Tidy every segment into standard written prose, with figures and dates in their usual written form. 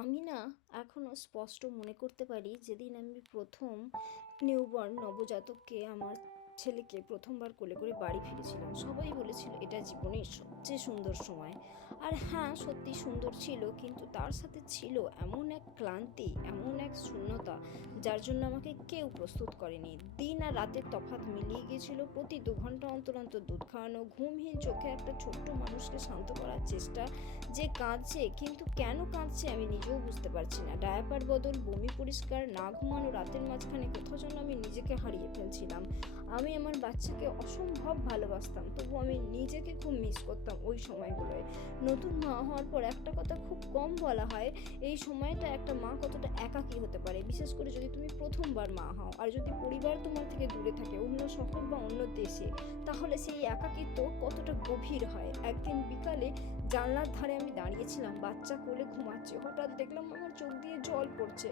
আমি না এখনও স্পষ্ট মনে করতে পারি যেদিন আমি প্রথম নিউবর্ন নবজাতককে আমার ছেলেকে প্রথমবার কোলে করে বাড়ি ফিরেছিলাম। সবাই বলেছিল এটা জীবনের সবচেয়ে সুন্দর সময়। আর হ্যাঁ, সত্যি সুন্দর ছিল, কিন্তু তার সাথে ছিল এমন এক ক্লান্তি, এমন এক শূন্যতা, যার জন্য আমাকে কেউ প্রস্তুত করেনি। দিন আর রাতের তফাৎ মিলিয়ে গিয়েছিল। প্রতি 2 ঘন্টা অন্তর অন্তর দুধ খাওয়ানো, ঘুমহীন চোখে একটা ছোট্ট মানুষকে শান্ত করার চেষ্টা, যে কাঁদছে, কিন্তু কেন কাঁদছে আমি নিজেও বুঝতে পারছি না। ডায়াপার বদল, বমি পরিষ্কার, না ঘুমানো রাতের মাঝখানে কোথাও যেন আমি নিজেকে হারিয়ে ফেলছিলাম। আমি আমার বাচ্চাকে অসম্ভব ভালোবাসতাম, তবু আমি নিজেকে খুব মিস করতাম ওই সময়গুলোয়। নতুন মা হওয়ার পর একটা কথা খুব কম বলা হয়, এই সময়টা একটা মা কতটা একাকী হতে পারে, বিশেষ করে যদি তুমি প্রথমবার মা হও, আর যদি পরিবার তোমার থেকে দূরে থাকে, অন্য শহর বা অন্য দেশে, তাহলে সেই একাকিত্ব কতটা গভীর হয়। একদিন বিকালে জানলার ধারে আমি দাঁড়িয়েছিলাম, বাচ্চা কোলে ঘুমাচ্ছে, হঠাৎ দেখলাম আমার চোখ দিয়ে জল পড়ছে।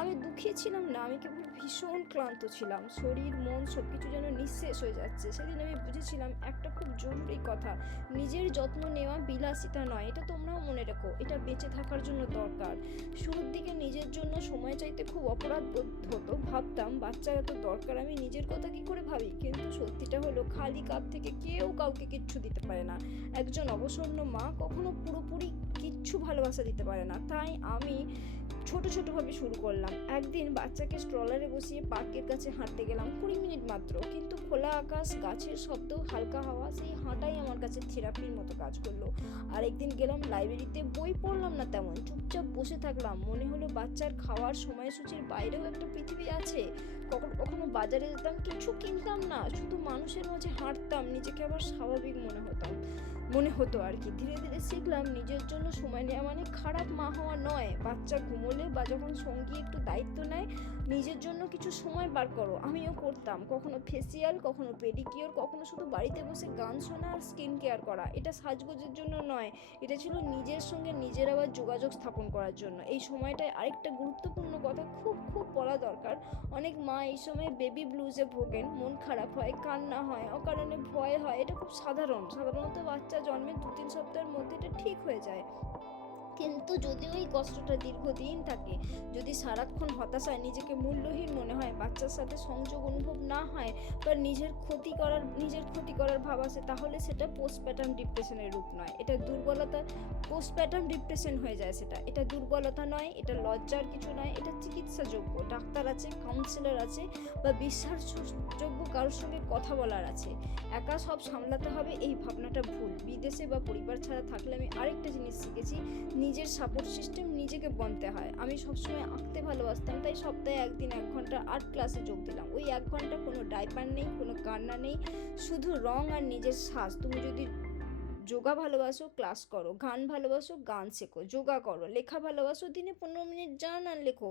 আমি দুঃখী ছিলাম না, আমি কেবল ভীষণ ক্লান্ত ছিলাম। শরীর মন সবকিছু যেন নিঃশেষ হয়ে যাচ্ছে। সেদিন আমি বুঝেছিলাম একটা খুব জরুরি কথা, নিজের যত্ন নেওয়া বিলাসিতা নয়, এটা তোমরাও মনে রেখো, এটা বেঁচে থাকার জন্য দরকার। শুরুর দিকে নিজের জন্য সময় চাইতে খুব অপরাধ বোধ হতো, ভাবতাম বাচ্চার এত দরকার, আমি নিজের কথা কি করে ভাবি। কিন্তু সত্যিটা হলো, খালি কাপ থেকে কেউ কাউকে কিচ্ছু দিতে পারে না। একজন অবসন্ন মা কখনো পুরোপুরি কিচ্ছু ভালোবাসা দিতে পারে না। তাই আমি ছোটভাবে শুরু করলাম। একদিন বাচ্চাকে স্ট্রলারে বসিয়ে পার্কের কাছে হাঁটতে গেলাম, 20 মিনিট মাত্র, কিন্তু খোলা আকাশ, গাছের শব্দ, হালকা হাওয়া, সেই হাঁটাই আমার কাছে থেরাপির মতো কাজ করলো। আর একদিন গেলাম লাইব্রেরিতে, বই পড়লাম না তেমন, চুপচাপ বসে থাকলাম। মনে হলো বাচ্চার খাওয়ার সময়সূচির বাইরেও একটা পৃথিবী আছে। কখনো কখনো বাজারে যেতাম, কিছু কিনতাম না, শুধু মানুষের মাঝে হাঁটতাম, নিজেকে আবার স্বাভাবিক মনে হতো আর কি। ধীরে ধীরে শিখলাম নিজের জন্য সময় নেওয়া মানে খারাপ মা হওয়া নয়। বাচ্চা ঘুমোলে বা যখন সঙ্গী একটু দায়িত্ব নেয়, নিজের জন্য কিছু সময় বার করো। আমিও করতাম, কখনো ফেসিয়াল, কখনো পেডিকিওর, কখনো শুধু বাড়িতে বসে গান শোনা আর স্কিন কেয়ার করা। এটা সাজগোজের জন্য নয়, এটা ছিল নিজের সঙ্গে নিজের আবার যোগাযোগ স্থাপন করার জন্য। এই সময়টায় আরেকটা গুরুত্বপূর্ণ কথা খুব খুব বলা দরকার, অনেক মা এই সময় বেবি ব্লুজে ভোগেন, মন খারাপ হয়, কান্না হয়, অকারণে ভয় হয়। এটা খুব সাধারণত বাচ্চা জন্মের 2-3 সপ্তাহের মধ্যে এটা ঠিক হয়ে যায়। কিন্তু যদি ওই কষ্টটা দীর্ঘদিন থাকে, যদি সারাক্ষণ হতাশায় নিজেকে মূল্যহীন মনে হয়, বাচ্চার সাথে সংযোগ অনুভব না হয়, বা নিজের ক্ষতি করার ভাব আসে, তাহলে সেটা পোস্টপ্যাটার্ন ডিপ্রেশনের রূপ নয়, এটা দুর্বলতা। পোস্টপ্যাটার্ন ডিপ্রেশন হয়ে যায় সেটা, এটা দুর্বলতা নয়, এটা লজ্জার কিছু নয়, এটা চিকিৎসাযোগ্য। ডাক্তার আছে, কাউন্সিলর আছে, বা বিশ্বাসযোগ্য কারোর সঙ্গে কথা বলার আছে। একা সব সামলাতে হবে, এই ভাবনাটা ভুল। বিদেশে বা পরিবার ছাড়া থাকলে আমি আরেকটা জিনিস শিখেছি, নিজের সাপোর্ট সিস্টেম নিজেকে বনতে হয়। আমি সবসময় আঁকতে ভালোবাসতাম, তাই সপ্তাহে একদিন 1 ঘন্টা আর্ট ক্লাসে যোগ দিলাম। ওই 1 ঘন্টা কোনো ডাইপার নেই, কোনো কান্না নেই, শুধু রং আর নিজের শ্বাস। তুমি যদি যোগা ভালোবাসো, ক্লাস করো, গান ভালোবাসো, গান শেখো, যোগা করো, লেখা ভালোবাসো, দিনে 15 মিনিট জার্নাল লেখো।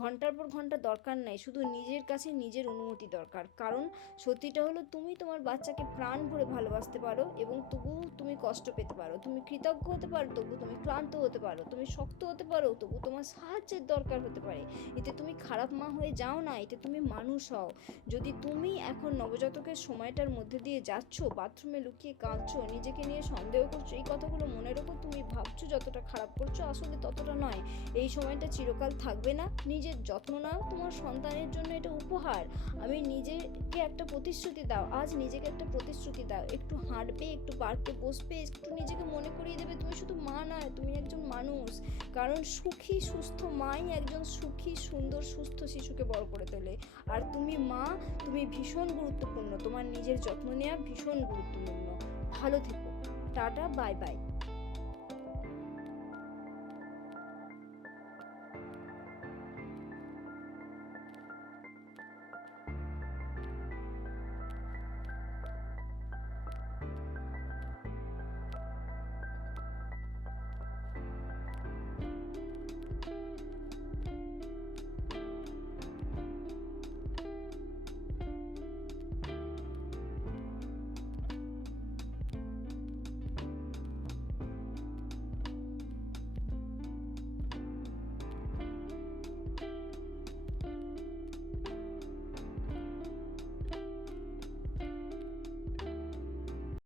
ঘন্টার পর ঘন্টা দরকার নাই, শুধু নিজের কাছে নিজের অনুমতি দরকার। কারণ সত্যিটা হলো, তুমি তোমার বাচ্চাকে প্রাণ ভরে ভালোবাসতে পারো, এবং তবুও তুমি কষ্ট পেতে পারো। তুমি কৃতজ্ঞ হতে পারো, তবু তুমি ক্লান্ত হতে পারো। তুমি শক্ত হতে পারো, তবু তোমার সাহায্যের দরকার হতে পারে। এতে তুমি খারাপ মা হয়ে যাও না, এতে তুমি মানুষ হও। যদি তুমি এখন নবজাতকের সময়টার মধ্যে দিয়ে যাচ্ছ, বাথরুমে লুকিয়ে কাঁদছো, নিজেকে নিয়ে সন্দেহ করছো, এই কথাগুলো মনে রেখো, তুমি ভাবছো যতটা খারাপ করছো, আসলে ততটা নয়। এই সময়টা চিরকাল থাকবে না। নিজের যত্ন নাও, তোমার সন্তানের জন্য এটা উপহার। আমি নিজেকে একটা প্রতিশ্রুতি দাও, আজ নিজেকে একটা প্রতিশ্রুতি দাও, একটু হাঁটবে, একটু পার্কে বসবে, একটু নিজেকে মনে করিয়ে দেবে তুমি শুধু মা নয়, তুমি একজন মানুষ। কারণ সুখী সুস্থ মাই একজন সুখী সুন্দর সুস্থ শিশুকে বড় করে তোলে। আর তুমি মা, তুমি ভীষণ গুরুত্বপূর্ণ, তোমার নিজের যত্ন নেওয়া ভীষণ গুরুত্বপূর্ণ। ভালো থেকো, টাটা, বাই বাই।